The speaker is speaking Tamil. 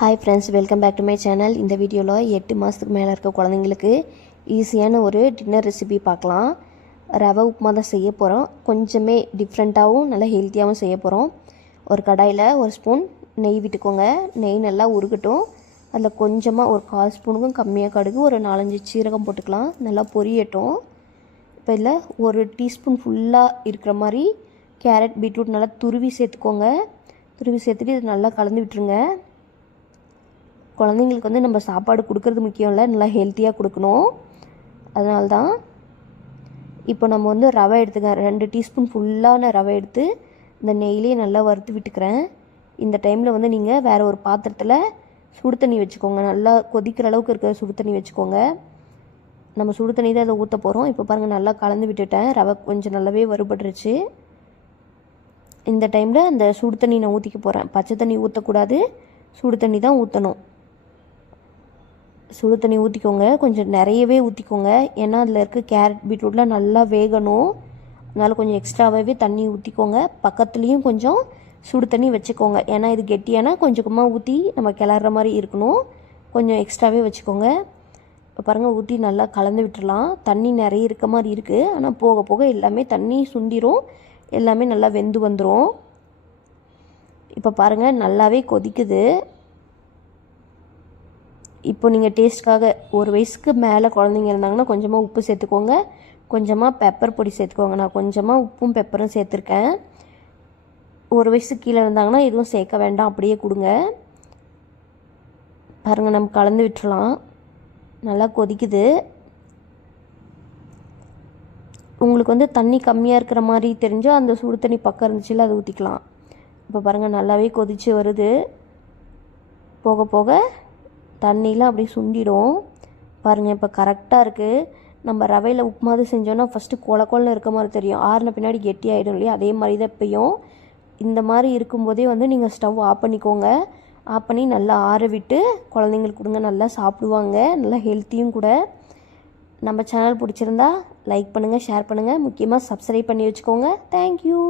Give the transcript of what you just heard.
Hi friends welcome back to my channel இந்த வீடியோவில் எட்டு மாதத்துக்கு மேலே இருக்க குழந்தைங்களுக்கு ஈஸியான ஒரு டின்னர் ரெசிபி பார்க்கலாம். ரவை உப்புமா தான் செய்ய போகிறோம் கொஞ்சமே டிஃப்ரெண்ட்டாகவும் நல்லா ஹெல்த்தியாகவும் செய்ய போகிறோம் ஒரு கடாயில் ஒரு ஸ்பூன் நெய் விட்டுக்கோங்க. நெய் நல்லா உருகட்டும். அதில் கொஞ்சமாக ஒரு கால் ஸ்பூனுக்கும் கம்மியாக கடுகு ஒரு நாலஞ்சு சீரகம் போட்டுக்கலாம். நல்லா பொரியட்டும். இப்போ இதில் ஒரு டீஸ்பூன் ஃபுல்லாக இருக்கிற மாதிரி கேரட் பீட்ரூட் நல்லா துருவி சேர்த்துக்கோங்க. துருவி சேர்த்துட்டு இது நல்லா கலந்து விட்டுருங்க. குழந்தைங்களுக்கு வந்து நம்ம சாப்பாடு கொடுக்கறது முக்கியம் இல்லை. நல்லா ஹெல்த்தியாக கொடுக்கணும். அதனால தான் இப்போ நம்ம வந்து ரவை எடுத்துக்க ரெண்டு டீஸ்பூன் ஃபுல்லான ரவை எடுத்து இந்த நெய்லேயே நல்லா வறுத்து விட்டுக்கிறேன். இந்த டைமில் வந்து நீங்கள் வேறு ஒரு பாத்திரத்தில் சுடு தண்ணி வச்சுக்கோங்க. நல்லா கொதிக்கிற அளவுக்கு இருக்கிற சுடு தண்ணி வச்சுக்கோங்க. நம்ம சுடு தண்ணி தான் அதை ஊற்ற போகிறோம் இப்போ பாருங்கள் நல்லா கலந்து விட்டுட்டேன். ரவை கொஞ்சம் நல்லாவே வறுபட்டுருச்சு. இந்த டைமில் அந்த சுடு தண்ணி நான் ஊற்றிக்க போகிறேன் பச்சை தண்ணி ஊற்றக்கூடாது சுடு தண்ணி தான் ஊற்றணும் சுடு தண்ணி ஊற்றிக்கோங்க கொஞ்சம் நிறையவே ஊற்றிக்கோங்க ஏன்னா அதில் இருக்க கேரட் பீட்ரூட்லாம் நல்லா வேகணும். அதனால் கொஞ்சம் எக்ஸ்ட்ராவாகவே தண்ணி ஊற்றிக்கோங்க பக்கத்துலேயும் கொஞ்சம் சுடு தண்ணி வச்சுக்கோங்க. ஏன்னா இது கெட்டியானா கொஞ்சம் கொஞ்சமாக ஊற்றி நம்ம கிளற மாதிரி இருக்கணும். கொஞ்சம் எக்ஸ்ட்ராவே வச்சுக்கோங்க. இப்போ பாருங்கள் ஊற்றி நல்லா கலந்து விட்டுடலாம் தண்ணி நிறைய இருக்க மாதிரி இருக்குது ஆனால் போக போக எல்லாமே தண்ணி சுண்டிரும். எல்லாமே நல்லா வெந்து வந்துடும் இப்போ பாருங்கள் நல்லாவே கொதிக்குது. இப்போ நீங்கள் டேஸ்ட்காக ஒரு வயசுக்கு மேலே குழந்தைங்க இருந்தாங்கன்னா கொஞ்சமாக உப்பு சேர்த்துக்கோங்க. கொஞ்சமாக பெப்பர் பொடி சேர்த்துக்கோங்க. நான் கொஞ்சமாக உப்பும் பெப்பரும் சேர்த்துருக்கேன். ஒரு வயசுக்கு கீழே இருந்தாங்கன்னா எதுவும் சேர்க்க வேண்டாம். அப்படியே கொடுங்க. பாருங்கள் நம்ம கலந்து விட்டுலாம் நல்லா கொதிக்குது. உங்களுக்கு வந்து தண்ணி கம்மியாக இருக்கிற மாதிரி தெரிஞ்சால் அந்த சுடு தண்ணி பக்கம் இருந்துச்சுல அதை ஊற்றிக்கலாம் இப்போ பாருங்கள் நல்லாவே கொதித்து வருது. போக போக தண்ணியெலாம் அப்படியே சுண்டிடும். பாருங்கள் இப்போ கரெக்டாக இருக்குது நம்ம ரவையில் உப்புமாது செஞ்சோன்னா ஃபஸ்ட்டு கொல கொலன்னு இருக்க மாதிரி தெரியும். ஆறின பின்னாடி கெட்டி ஆகிடும் இல்லையா? அதே மாதிரி தான் இப்பயும். இந்த மாதிரி இருக்கும்போதே வந்து நீங்கள் ஸ்டவ் ஆஃப் பண்ணிக்கோங்க. ஆஃப் பண்ணி நல்லா ஆற விட்டு குழந்தைங்களுக்கு கொடுங்க. நல்லா சாப்பிடுவாங்க. நல்லா ஹெல்த்தியும் கூட. நம்ம சேனல் பிடிச்சிருந்தா லைக் பண்ணுங்கள் ஷேர் பண்ணுங்கள் முக்கியமாக சப்ஸ்கிரைப் பண்ணி வச்சுக்கோங்க. தேங்க்யூ